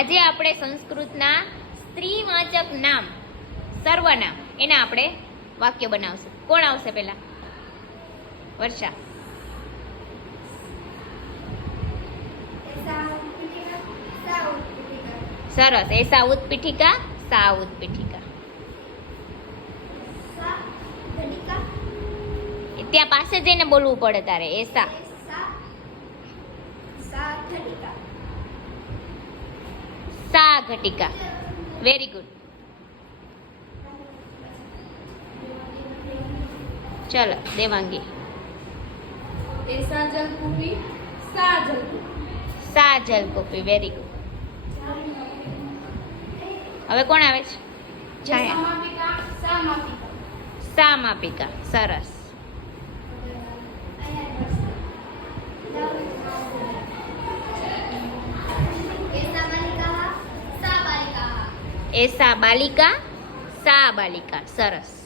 આજે આપણે સંસ્કૃતના સ્ત્રીવાચક નામ સર્વનામ એના આપણે વાક્ય બનાવશું. કોણ આવશે પહેલા? વર્ષા. સરસ. એસા ઉત્પીઠિકા સા ઉત્પીઠિકા. ત્યાં પાસે જઈને બોલવું પડે તારે. એસા સા ઘટિકા. Very good. ચલો દેવાંગી. સા જલકુપી. Very good. હવે કોણ આવે છે? છાયા. સા માપિકા. સરસ. એસા બાલિકા સા બાલિકા. સરસ.